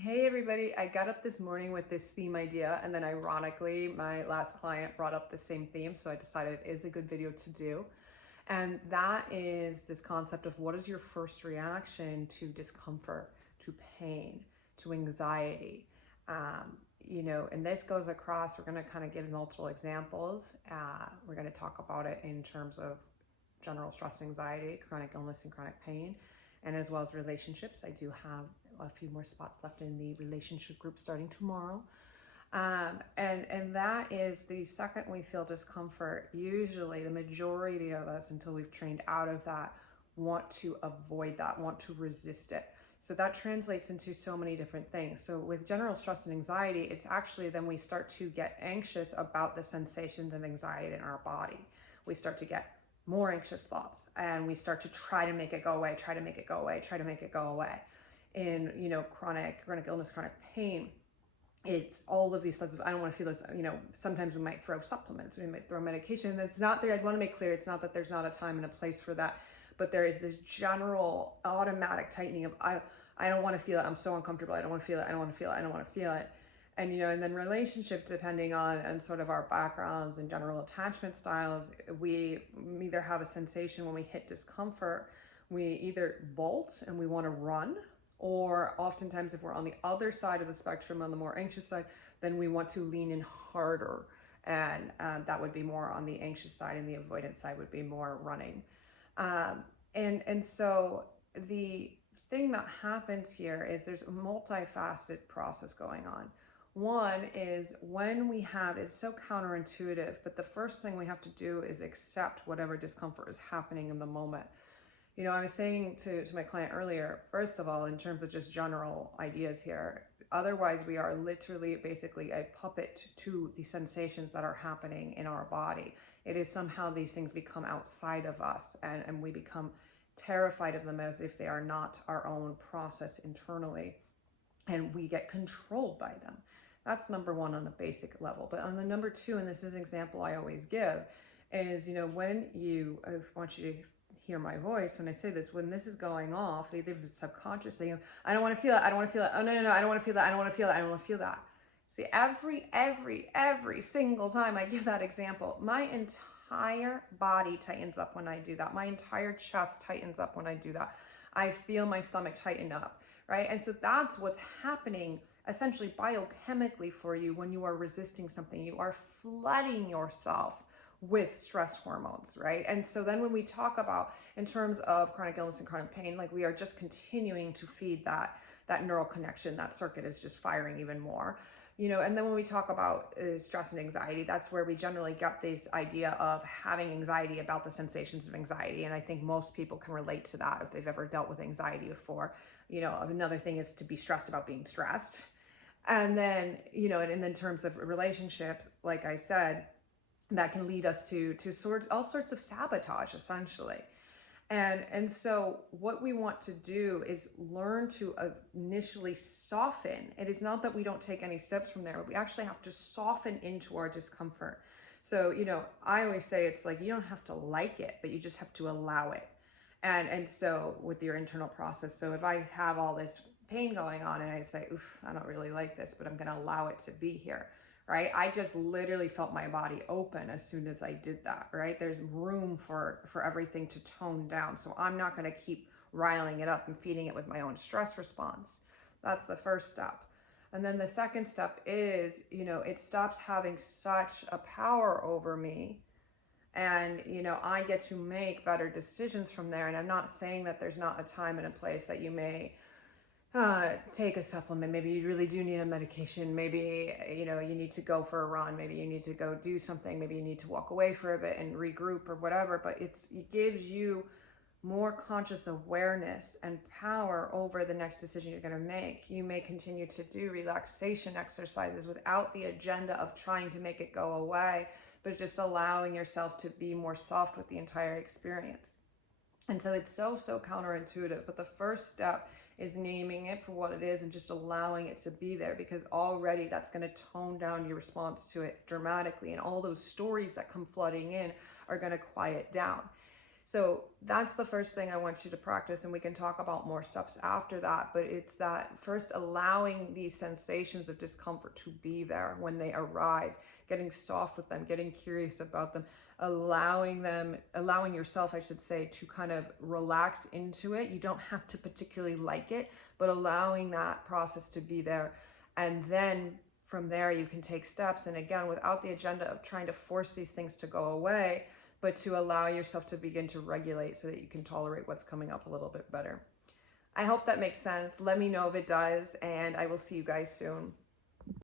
Hey everybody, I got up this morning with this theme idea, and then ironically my last client brought up the same theme, so I decided it is a good video to do. And that is this concept of what is your first reaction to discomfort, to pain, to anxiety. And this goes across, we're going to kind of give multiple examples. We're going to talk about it in terms of general stress and anxiety, chronic illness and chronic pain, and as well as relationships. I do have a few more spots left in the relationship group starting tomorrow. And that is the second we feel discomfort, usually the majority of us, until we've trained out of that, want to avoid that, want to resist it. So that translates into so many different things. So with general stress and anxiety, it's actually then we start to get anxious about the sensations of anxiety in our body. We start to get more anxious thoughts and we start to try to make it go away, try to make it go away, try to make it go away. In, chronic illness, chronic pain, it's all of these sorts of, I don't want to feel this, sometimes we might throw supplements, we might throw medication. It's not there. I want to make clear, it's not that there's not a time and a place for that, but there is this general automatic tightening of, I don't want to feel it. I'm so uncomfortable. I don't want to feel it. I don't want to feel it. I don't want to feel it. And, and then relationship, depending on sort of our backgrounds and general attachment styles, we either have a sensation when we hit discomfort, we either bolt and we want to run, or oftentimes if we're on the other side of the spectrum, on the more anxious side, then we want to lean in harder. And that would be more on the anxious side, and the avoidance side would be more running. And so the thing that happens here is there's a multifaceted process going on. One is when we have, it's so counterintuitive, but the first thing we have to do is accept whatever discomfort is happening in the moment. I was saying to my client earlier, first of all, in terms of just general ideas here, otherwise we are literally basically a puppet to the sensations that are happening in our body. It is somehow these things become outside of us and we become terrified of them as if they are not our own process internally, and we get controlled by them. That's number one on the basic level. But on the number two, and this is an example I always give, is, when I want you to hear my voice when I say this, when this is going off, either subconsciously, I don't want to feel it, I don't want to feel it, oh no, I don't want to feel that, I don't want to feel it, I don't want to feel that. See, every single time I give that example, my entire body tightens up when I do that. My entire chest tightens up when I do that. I feel my stomach tighten up, right? And so that's what's happening essentially biochemically for you when you are resisting something. You are flooding yourself with stress hormones, right? And so then when we talk about in terms of chronic illness and chronic pain, like we are just continuing to feed that neural connection, that circuit is just firing even more. And then when we talk about stress and anxiety, that's where we generally get this idea of having anxiety about the sensations of anxiety. And I think most people can relate to that if they've ever dealt with anxiety before. Another thing is to be stressed about being stressed. And then, and in terms of relationships, like I said, that can lead us to all sorts of sabotage, essentially. And so what we want to do is learn to initially soften. It is not that we don't take any steps from there, but we actually have to soften into our discomfort. So, I always say it's like you don't have to like it, but you just have to allow it. And so with your internal process, so if I have all this pain going on and I say, oof, I don't really like this, but I'm going to allow it to be here. Right? I just literally felt my body open as soon as I did that, right? There's room for everything to tone down. So I'm not going to keep riling it up and feeding it with my own stress response. That's the first step. And then the second step is, it stops having such a power over me. And, I get to make better decisions from there. And I'm not saying that there's not a time and a place that you may take a supplement. Maybe you really do need a medication. Maybe, you need to go for a run. Maybe you need to go do something. Maybe you need to walk away for a bit and regroup or whatever. But it gives you more conscious awareness and power over the next decision you're going to make. You may continue to do relaxation exercises without the agenda of trying to make it go away, but just allowing yourself to be more soft with the entire experience. And so it's so counterintuitive. But the first step is naming it for what it is and just allowing it to be there, because already that's going to tone down your response to it dramatically. And all those stories that come flooding in are going to quiet down. So that's the first thing I want you to practice, and we can talk about more steps after that. But it's that first, allowing these sensations of discomfort to be there when they arise, getting soft with them, getting curious about them, allowing yourself, I should say, to kind of relax into it. You don't have to particularly like it, but allowing that process to be there. And then from there, you can take steps. And again, without the agenda of trying to force these things to go away, but to allow yourself to begin to regulate so that you can tolerate what's coming up a little bit better. I hope that makes sense. Let me know if it does, and I will see you guys soon.